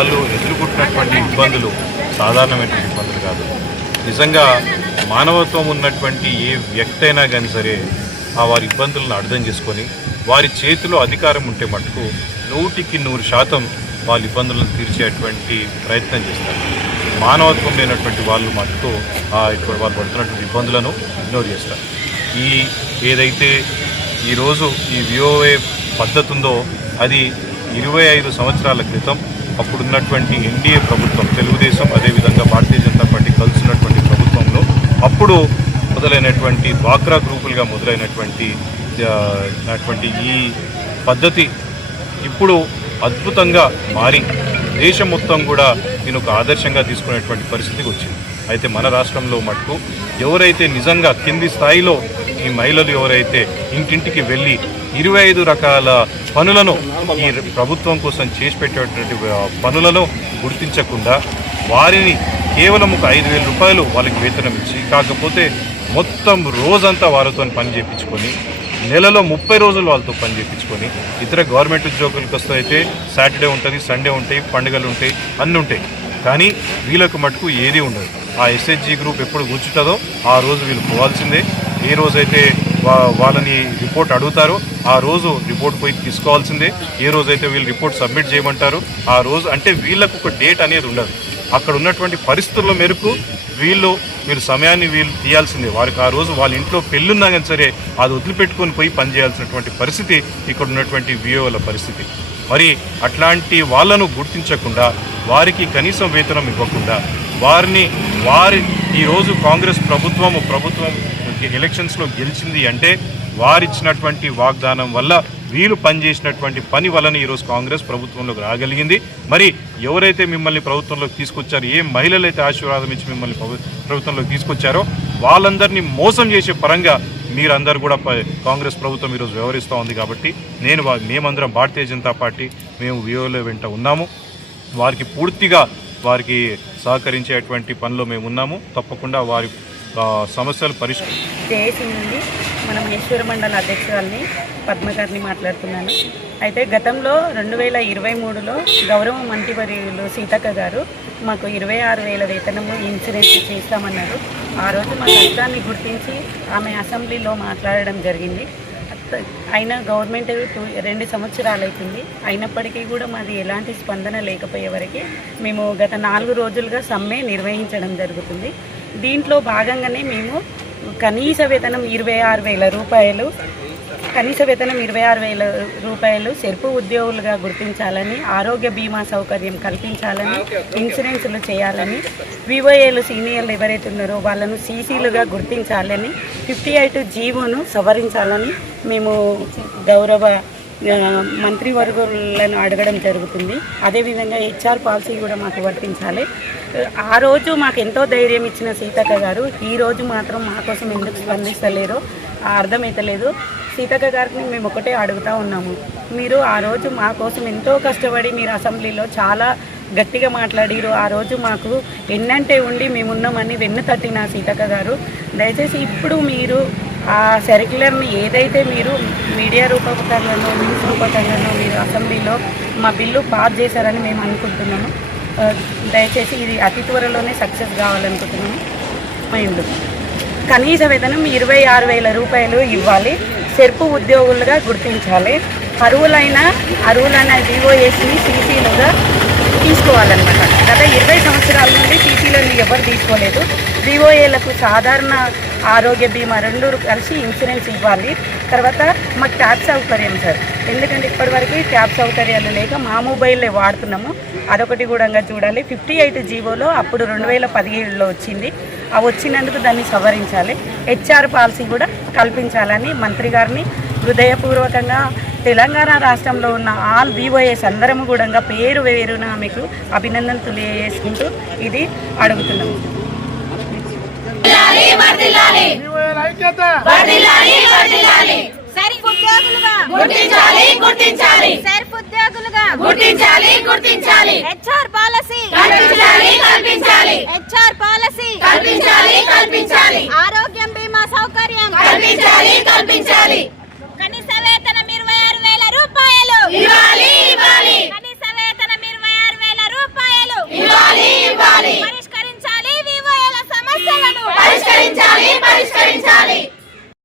వాళ్ళు ఎదుర్కొంటున్నటువంటి ఇబ్బందులు సాధారణమైనటువంటి ఇబ్బందులు కాదు. నిజంగా మానవత్వం ఉన్నటువంటి ఏ వ్యక్తి అయినా కానీ సరే వారి ఇబ్బందులను అర్థం చేసుకొని వారి చేతిలో అధికారం ఉంటే మటుకు 100% వాళ్ళ ఇబ్బందులను తీర్చేటువంటి ప్రయత్నం చేస్తారు. మానవత్వం లేనటువంటి వాళ్ళు మటుకు ఇక్కడ వాళ్ళు పడుతున్నటువంటి ఇబ్బందులను ఇగ్నోర్ చేస్తారు. ఏదైతే ఈరోజు ఈ విఓఏ పద్ధతి ఉందో అది 25 సంవత్సరాల క్రితం అప్పుడున్నటువంటి ఎన్డీఏ ప్రభుత్వం, తెలుగుదేశం అదేవిధంగా భారతీయ జనతా పార్టీ కలిసినటువంటి ప్రభుత్వంలో అప్పుడు మొదలైనటువంటి డ్వాక్రా గ్రూపులుగా మొదలైనటువంటి ఈ పద్ధతి ఇప్పుడు అద్భుతంగా మారి దేశం మొత్తం కూడా దీని ఒక ఆదర్శంగా తీసుకునేటువంటి పరిస్థితికి వచ్చింది. అయితే మన రాష్ట్రంలో మటుకు ఎవరైతే నిజంగా కింది స్థాయిలో ఈ మహిళలు ఎవరైతే ఇంటింటికి వెళ్ళి 25 రకాల పనులను ఈ ప్రభుత్వం కోసం చేసి పెట్టేటువంటి పనులను గుర్తించకుండా వారిని కేవలం ఒక 5,000 రూపాయలు వాళ్ళకి వేతనం ఇచ్చి, కాకపోతే మొత్తం రోజంతా వారితో పని చేయించుకొని నెలలో 30 రోజులు వాళ్ళతో పని చేయించుకొని, ఇతర గవర్నమెంట్ ఉద్యోగులకు వస్తే అయితే సాటర్డే ఉంటుంది, సండే ఉంటాయి, పండుగలు ఉంటాయి, అన్నీ ఉంటాయి. కానీ వీళ్ళకు మటుకు ఏది ఉండదు. ఆ ఎస్హెచ్జి గ్రూప్ ఎప్పుడు కూర్చుంటుందో ఆ రోజు వీళ్ళు పోవాల్సిందే. ఏ రోజైతే వాళ్ళని రిపోర్ట్ అడుగుతారో ఆ రోజు రిపోర్ట్ పోయి తీసుకోవాల్సిందే. ఏ రోజైతే వీళ్ళు రిపోర్ట్ సబ్మిట్ చేయమంటారో ఆ రోజు, అంటే వీళ్ళకు ఒక డేట్ అనేది ఉండదు. అక్కడ ఉన్నటువంటి పరిస్థితుల మేరకు వీళ్ళు సమయాన్ని తీయాల్సిందే. వారికి ఆ రోజు వాళ్ళ ఇంట్లో పెళ్ళున్నా కానీ సరే అది వదిలిపెట్టుకొని పోయి పనిచేయాల్సినటువంటి పరిస్థితి ఇక్కడ ఉన్నటువంటి విఓల పరిస్థితి. మరి అట్లాంటి వాళ్ళను గుర్తించకుండా వారికి కనీసం వేతనం ఇవ్వకుండా వారి ఈరోజు కాంగ్రెస్ ప్రభుత్వం ఎలక్షన్స్లో గెలిచింది అంటే వారిచ్చినటువంటి వాగ్దానం వల్ల వీళ్ళు పనిచేసినటువంటి పని వలన ఈరోజు కాంగ్రెస్ ప్రభుత్వంలోకి రాగలిగింది. మరి ఎవరైతే మిమ్మల్ని ప్రభుత్వంలోకి తీసుకొచ్చారో, ఏ మహిళలైతే ఆశీర్వాదం ఇచ్చి మిమ్మల్ని ప్రభుత్వంలోకి తీసుకొచ్చారో వాళ్ళందరినీ మోసం చేసే పరంగా మీరందరూ కూడా కాంగ్రెస్ ప్రభుత్వం ఈరోజు వ్యవహరిస్తూ ఉంది. కాబట్టి మేమందరం భారతీయ జనతా పార్టీ మేము విఓల వెంట ఉన్నాము. వారికి పూర్తిగా సహకరించేటువంటి పనిలో మేము ఉన్నాము. తప్పకుండా వారి సమస్యలు పరిష్కరించాలి. జేఏసీ నుండి మనం ఈశ్వర మండల అధ్యక్షురాలని పద్మగారిని మాట్లాడుతున్నాను. అయితే గతంలో 2023లో గౌరవ మంత్రివర్యులు సీతక్క గారు మాకు 26,000 వేతనము ఇన్సూరెన్స్ చేస్తామన్నారు. ఆ రోజు మా కష్టాన్ని గుర్తించి ఆమె అసెంబ్లీలో మాట్లాడడం జరిగింది. అయినా గవర్నమెంట్ 2 సంవత్సరాలు అవుతుంది. అయినప్పటికీ కూడా మాది ఎలాంటి స్పందన లేకపోయే వరకు మేము గత 4 రోజులుగా సమ్మె నిర్వహించడం జరుగుతుంది. దీంట్లో భాగంగానే మేము కనీస వేతనం 26,000 రూపాయలు, సెర్పు ఉద్యోగులుగా గుర్తించాలని, ఆరోగ్య బీమా సౌకర్యం కల్పించాలని, ఇన్సూరెన్సులు చేయాలని, వివోఏలు సీనియర్లు ఎవరైతే ఉన్నారో వాళ్ళను సీసీలుగా గుర్తించాలని, 58 జీవోను సవరించాలని మేము గౌరవ మంత్రివర్గులను అడగడం జరుగుతుంది. అదేవిధంగా హెచ్ఆర్ పాలసీ కూడా మాకు వర్తించాలి. ఆ రోజు మాకు ఎంతో ధైర్యం ఇచ్చిన సీతక్క గారు ఈరోజు మాత్రం మా కోసం ఎందుకు స్పందిస్తలేరో అర్థమైతలేదు. సీతక్క గారికి మేము ఒకటే అడుగుతూ ఉన్నాము, మీరు ఆ రోజు మా కోసం ఎంతో కష్టపడి మీరు అసెంబ్లీలో చాలా గట్టిగా మాట్లాడిరు. ఆ రోజు మాకు ఎన్నంటే ఉండి మేమున్నామని వెన్ను తట్టిన సీతక్క గారు, దయచేసి ఇప్పుడు మీరు ఆ సర్క్యులర్ని ఏదైతే మీరు మీడియా రూపకంగానో న్యూస్ రూపకంగానో మీరు అసెంబ్లీలో మా బిల్లు పాస్ చేశారని మేము అనుకుంటున్నాము. దయచేసి ఇది అతి త్వరలోనే సక్సెస్ కావాలనుకుంటున్నాము. మైండ్ కనీస వేతనం 26,000 రూపాయలు ఇవ్వాలి. సెర్పు ఉద్యోగులుగా గుర్తించాలి. అర్హులైన వివోఏస్ని సీసీలుగా తీసుకోవాలన్నమాట. గత 20 సంవత్సరాల నుండి సీసీలను ఎవరు తీసుకోలేదు. వివోఏలకు సాధారణ ఆరోగ్య బీమా 2 కలిసి ఇన్సూరెన్స్ ఇవ్వాలి. తర్వాత మాకు ట్యాబ్ సౌకర్యం సార్, ఎందుకంటే ఇప్పటివరకు ట్యాబ్ సౌకర్యాలు లేక మా మొబైల్లే వాడుతున్నాము. అదొకటి కూడా చూడాలి. 58 జీవోలో అప్పుడు 2017లో వచ్చింది. అవి వచ్చినందుకు దాన్ని సవరించాలి. హెచ్ఆర్ పాలసీ కూడా కల్పించాలని మంత్రి గారిని హృదయపూర్వకంగా తెలంగాణ రాష్ట్రంలో ఉన్న ఆల్ వివోఏస్ అందరము కూడా పేరు వేరున మీకు అభినందనలు తెలియజేసుకుంటూ ఇది అడుగుతున్నాము. ఆరోగ్యం బీమా సౌకర్యం కల్పించాలి. కనీస వేతనం 26,000 రూపాయలు. కనీస వేతనం 26,000 రూపాయలు. పరిష్కరించాలి